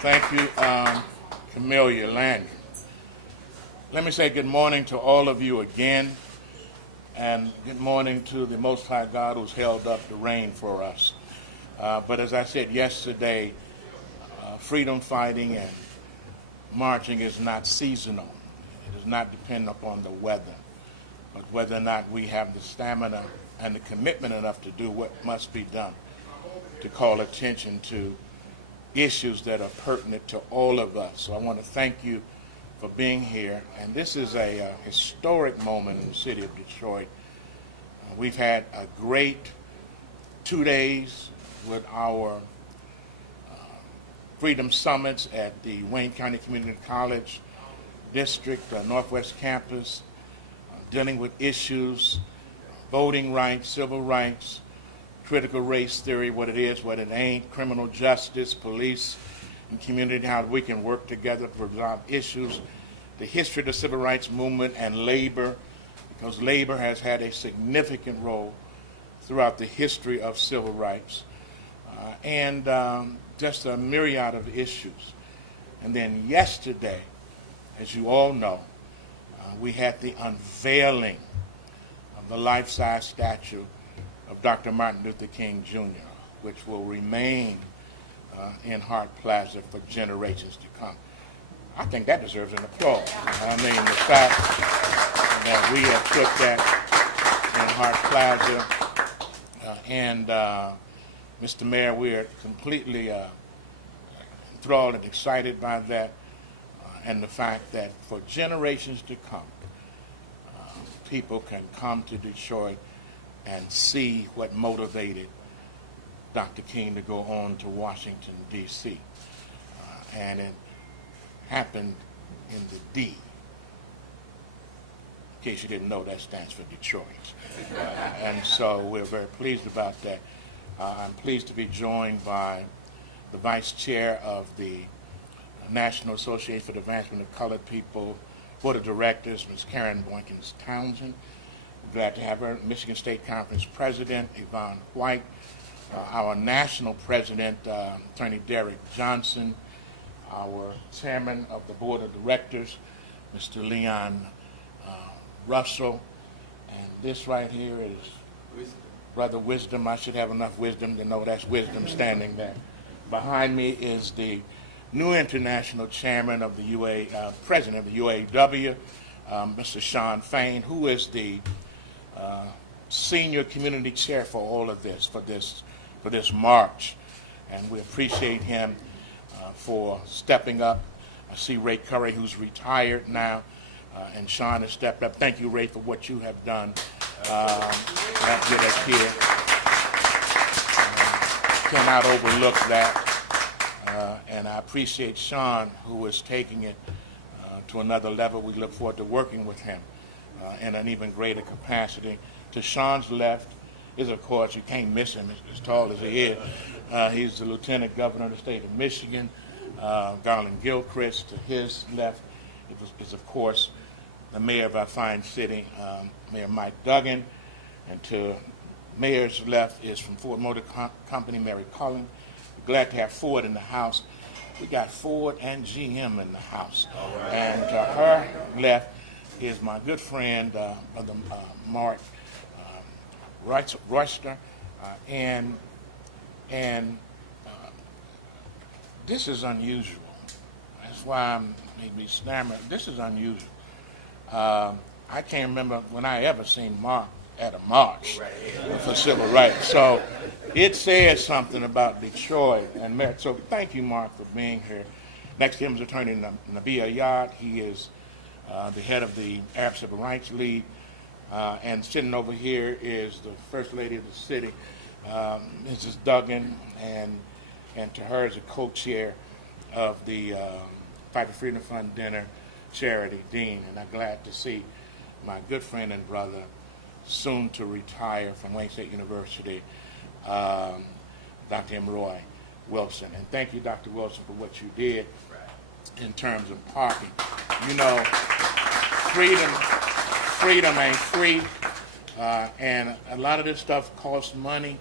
Thank you, Camellia Lanyard. Let me say good morning to all of you again, and good morning to the Most High God who's held up the rain for us. But as I said yesterday, freedom fighting and marching is not seasonal. It does not depend upon the weather, but whether or not we have the stamina and the commitment enough to do what must be done to call attention to issues that are pertinent to all of us. So I want to thank you for being here. And this is a historic moment in the city of Detroit. We've had a great 2 days with our Freedom Summits at the Wayne County Community College District, Northwest Campus, dealing with issues, voting rights, civil rights, critical race theory, what it is, what it ain't, criminal justice, police, and community, how we can work together to resolve issues, the history of the civil rights movement, and labor, because labor has had a significant role throughout the history of civil rights, and just a myriad of issues. And then yesterday, as you all know, we had the unveiling of the life-size statue of Dr. Martin Luther King Jr., which will remain in Hart Plaza for generations to come. I think that deserves an applause. I mean, the fact that we have put that in Hart Plaza, and Mr. Mayor, we are completely enthralled and excited by that, and the fact that for generations to come, people can come to Detroit and see what motivated Dr. King to go on to Washington, D.C. And it happened in the D. In case you didn't know, that stands for Detroit. And so we're very pleased about that. I'm pleased to be joined by the Vice Chair of the National Association for the Advancement of Colored People Board of Directors, Ms. Karen Boykins Townsend. Glad to have her. Michigan State Conference President, Yvonne White. Our National President, Attorney Derek Johnson. Our Chairman of the Board of Directors, Mr. Leon Russell. And this right here is Brother Wisdom. I should have enough wisdom to know that's wisdom standing there. Behind me is the new international chairman of the president of the UAW, Mr. Sean Fain, who is the senior community chair for all of this, for this march. And we appreciate him for stepping up. I see Ray Curry, who's retired now, and Sean has stepped up. Thank you, Ray, for what you have done with us here. Cannot overlook that. And I appreciate Sean, who is taking it to another level. We look forward to working with him in an even greater capacity. To Sean's left is, of course, you can't miss him as tall as he is. He's the Lieutenant Governor of the state of Michigan, Garland Gilchrist. To his left is, of course, the mayor of our fine city, Mayor Mike Duggan. And to mayor's left is from Ford Motor Company, Mary Cullen. We're glad to have Ford in the house. We got Ford and GM in the house. Right. And to her left is my good friend, Brother Mark Royster. And this is unusual. That's why I'm maybe stammering. This is unusual. I can't remember when I ever seen Mark at a march for civil rights. So it says something about Detroit and merit. So thank you, Mark, for being here. Next to him is Attorney Nabia Yard. He is the head of the Arab Civil Rights League. And sitting over here is the First Lady of the city, Mrs. Duggan, and to her is a co-chair of the Fight for Freedom Fund Dinner Charity, Dean. And I'm glad to see my good friend and brother, soon to retire from Wayne State University, Dr. M. Roy Wilson. And thank you, Dr. Wilson, for what you did in terms of parking. You know, freedom ain't free, and a lot of this stuff costs money,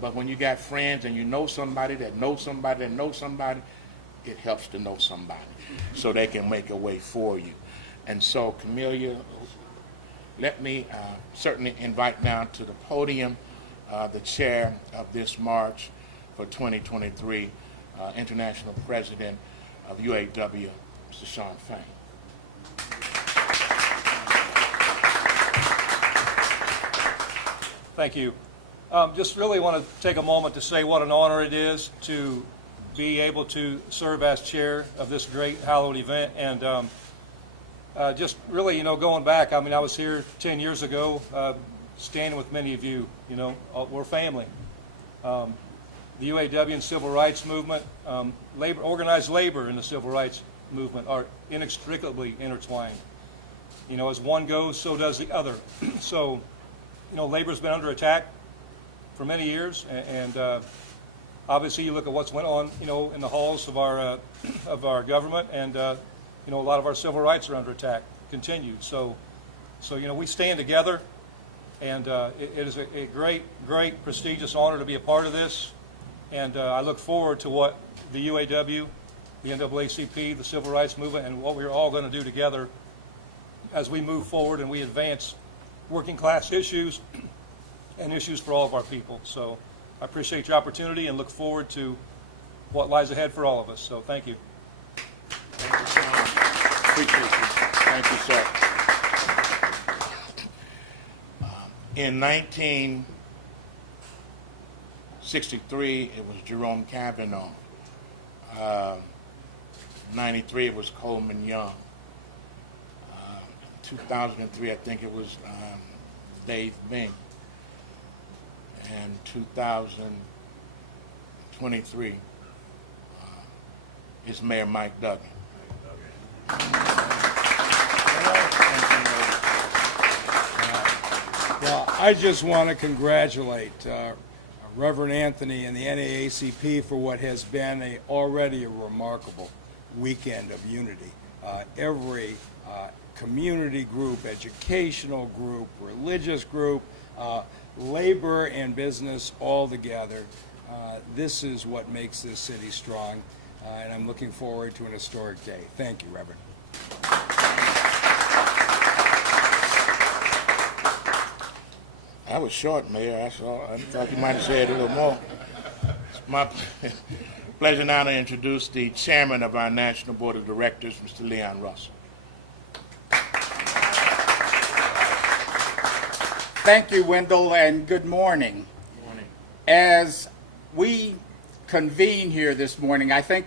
but when you got friends and you know somebody that knows somebody that knows somebody, it helps to know somebody so they can make a way for you. And so, Camellia, let me certainly invite now to the podium the chair of this march for 2023, International President of UAW, Mr. Sean Fain. Thank you. Just really want to take a moment to say what an honor it is to be able to serve as chair of this great hallowed event. And just really, going back, I mean, I was here 10 years ago, standing with many of you, we're family. The UAW and civil rights movement, organized labor and the civil rights movement are inextricably intertwined. As one goes, so does the other. So, labor's been under attack for many years, and obviously you look at what's went on, in the halls of our government, and a lot of our civil rights are under attack, continued. So we stand together, and it is a great, great, prestigious honor to be a part of this, and I look forward to what the UAW, the NAACP, the civil rights movement, and what we're all going to do together as we move forward and we advance working class issues and issues for all of our people. So I appreciate your opportunity and look forward to what lies ahead for all of us. So thank you. Thank you, Sean. Appreciate you. Thank you, sir. In 1963, it was Jerome Kavanaugh. 93, it was Coleman Young. 2003, I think it was Dave Bing. And 2023 is Mayor Mike Duggan. Well, I just want to congratulate Reverend Anthony and the NAACP for what has been already a remarkable weekend of unity. Every community group, educational group, religious group, labor and business all together. This is what makes this city strong, and I'm looking forward to an historic day. Thank you, Reverend. I was short, Mayor. That's all. I thought you might have said a little more. It's my pleasure now to introduce the chairman of our National Board of Directors, Mr. Leon Russell. Thank you, Wendell, and good morning. Good morning. As we convene here this morning, I think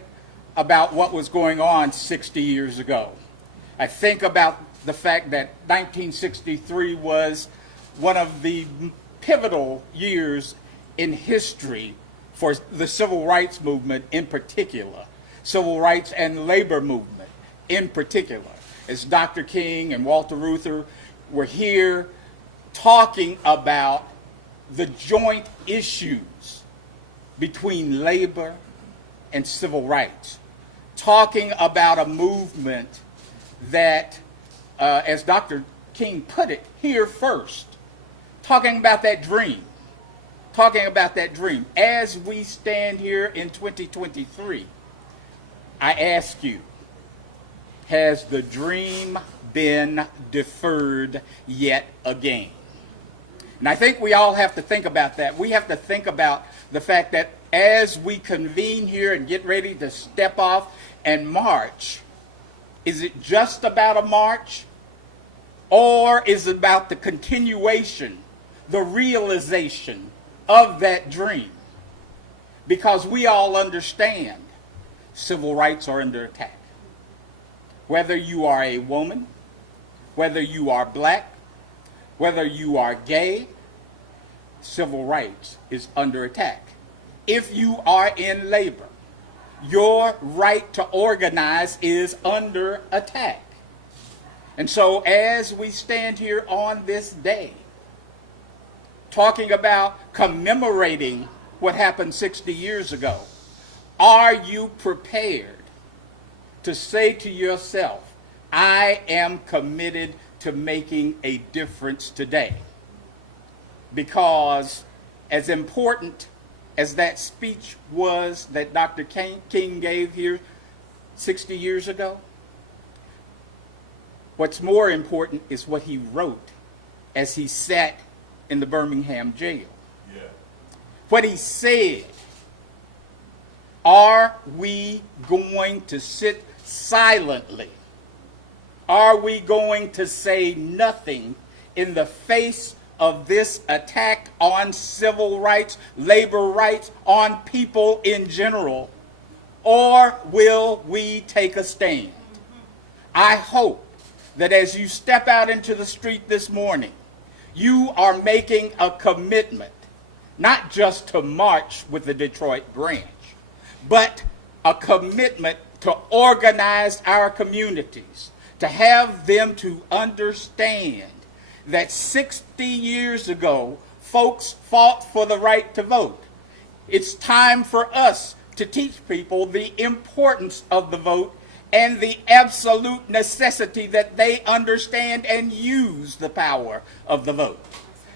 about what was going on 60 years ago. I think about the fact that 1963 was one of the pivotal years in history for the civil rights movement in particular, civil rights and labor movement in particular. As Dr. King and Walter Reuther were here talking about the joint issues between labor and civil rights, talking about a movement that, as Dr. King put it, here first, talking about that dream, As we stand here in 2023, I ask you, has the dream been deferred yet again? And I think we all have to think about that. We have to think about the fact that as we convene here and get ready to step off and march, is it just about a march? Or is it about the continuation, the realization of that dream? Because we all understand civil rights are under attack. Whether you are a woman, whether you are black, whether you are gay, civil rights is under attack. If you are in labor, your right to organize is under attack. And so as we stand here on this day, talking about commemorating what happened 60 years ago, are you prepared to say to yourself, I am committed to making a difference today? Because as important as that speech was that Dr. King gave here 60 years ago. What's more important is what he wrote as he sat in the Birmingham jail. Yeah. What he said. Are we going to sit silently? Are we going to say nothing in the face of this attack on civil rights, labor rights, on people in general? Or will we take a stand? I hope that as you step out into the street this morning, you are making a commitment, not just to march with the Detroit branch, but a commitment to organize our communities, to have them to understand that 60 years ago, folks fought for the right to vote. It's time for us to teach people the importance of the vote and the absolute necessity that they understand and use the power of the vote.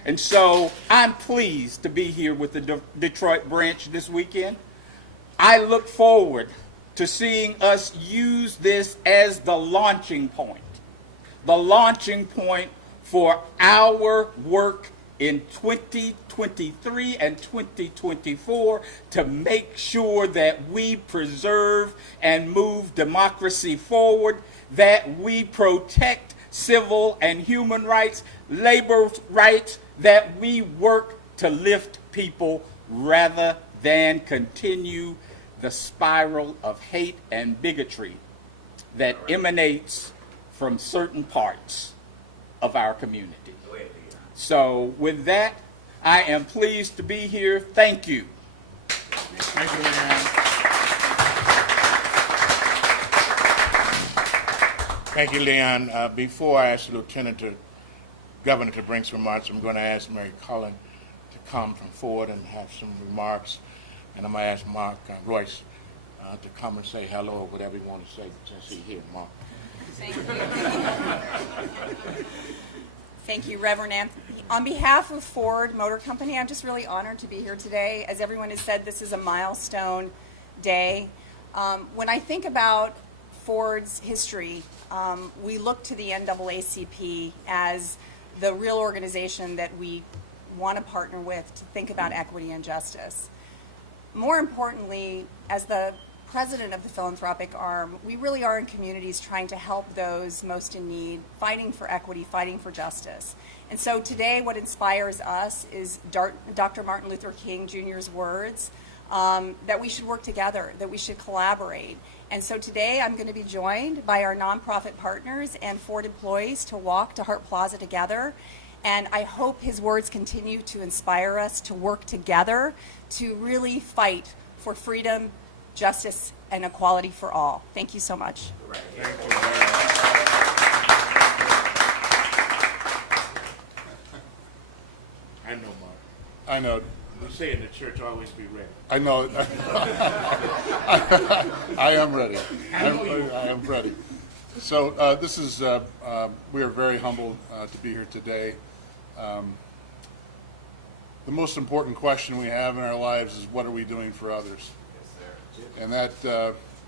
And so I'm pleased to be here with the Detroit branch this weekend. I look forward to seeing us use this as the launching point for our work in 2023 and 2024 to make sure that we preserve and move democracy forward, that we protect civil and human rights, labor rights, that we work to lift people rather than continue the spiral of hate and bigotry that emanates from certain parts of our community. So with that, I am pleased to be here. Thank you. Thank you, Leon. Thank you, Leon. Before I ask the Governor to bring some remarks, I'm going to ask Mary Cullen to come from forward and have some remarks. And I'm going to ask Mark Royce to come and say hello or whatever you want to say since he's here, Mark. Thank you. Thank you, Reverend Anthony. On behalf of Ford Motor Company, I'm just really honored to be here today. As everyone has said, this is a milestone day. When I think about Ford's history, we look to the NAACP as the real organization that we want to partner with to think about equity and justice. More importantly, as the president of the philanthropic arm, we really are in communities trying to help those most in need, fighting for equity, fighting for justice. And so today what inspires us is Dr. Martin Luther King Jr.'s words that we should work together, that we should collaborate. And so today I'm going to be joined by our nonprofit partners and Ford employees to walk to Hart Plaza together. And I hope his words continue to inspire us to work together to really fight for freedom, justice, and equality for all. Thank you so much. Thank you. I know, Mark. I know. We say in the church, always be ready. I know. I am ready. I am ready. So this is, we are very humbled to be here today. The most important question we have in our lives is, what are we doing for others? And that,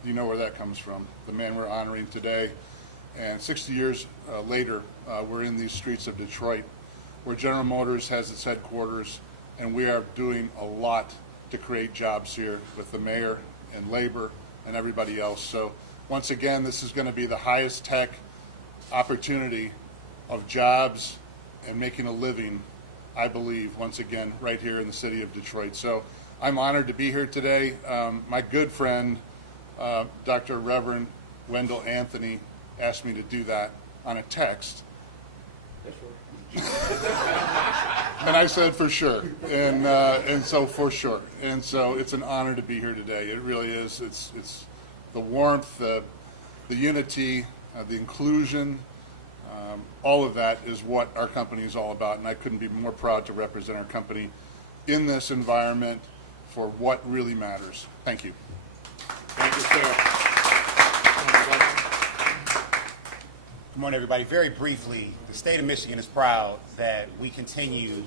you know where that comes from, the man we're honoring today. And 60 years later, we're in these streets of Detroit, where General Motors has its headquarters, and we are doing a lot to create jobs here with the mayor and labor and everybody else. So once again, this is going to be the highest tech opportunity of jobs and making a living, I believe, once again, right here in the city of Detroit. So I'm honored to be here today. My good friend, Dr. Reverend Wendell Anthony, asked me to do that on a text. And I said, for sure. And so for sure. And so it's an honor to be here today. It really is. It's the warmth, the unity, the inclusion, all of that is what our company is all about. And I couldn't be more proud to represent our company in this environment for what really matters. Thank you. Thank you, sir. Good morning, everybody. Very briefly, the state of Michigan is proud that we continue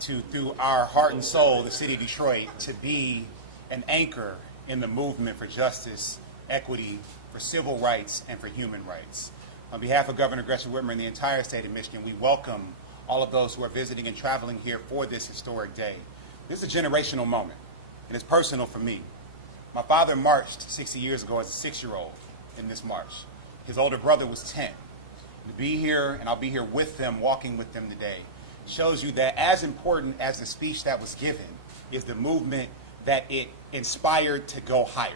to, through our heart and soul, the city of Detroit, to be an anchor in the movement for justice equity, for civil rights, and for human rights. On behalf of Governor Gretchen Whitmer and the entire state of Michigan, we welcome all of those who are visiting and traveling here for this historic day. This is a generational moment, and it's personal for me. My father marched 60 years ago as a 6-year-old in this march. His older brother was 10. To be here, and I'll be here with them, walking with them today, shows you that as important as the speech that was given is the movement that it inspired to go higher.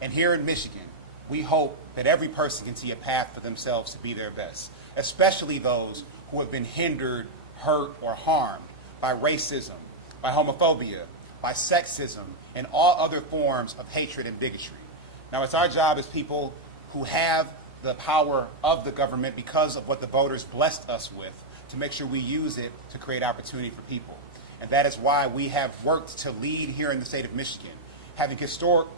And here in Michigan, we hope that every person can see a path for themselves to be their best, especially those who have been hindered, hurt, or harmed by racism, by homophobia, by sexism, and all other forms of hatred and bigotry. Now, it's our job as people who have the power of the government because of what the voters blessed us with to make sure we use it to create opportunity for people. And that is why we have worked to lead here in the state of Michigan, having historic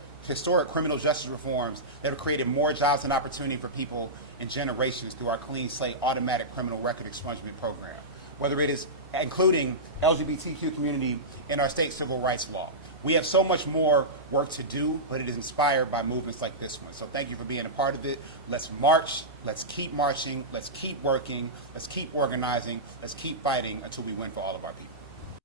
criminal justice reforms that have created more jobs and opportunity for people in generations through our Clean Slate automatic criminal record expungement program, whether it is including LGBTQ community in our state civil rights law. We have so much more work to do, but it is inspired by movements like this one. So thank you for being a part of it. Let's march, let's keep marching, let's keep working, let's keep organizing, let's keep fighting until we win for all of our people.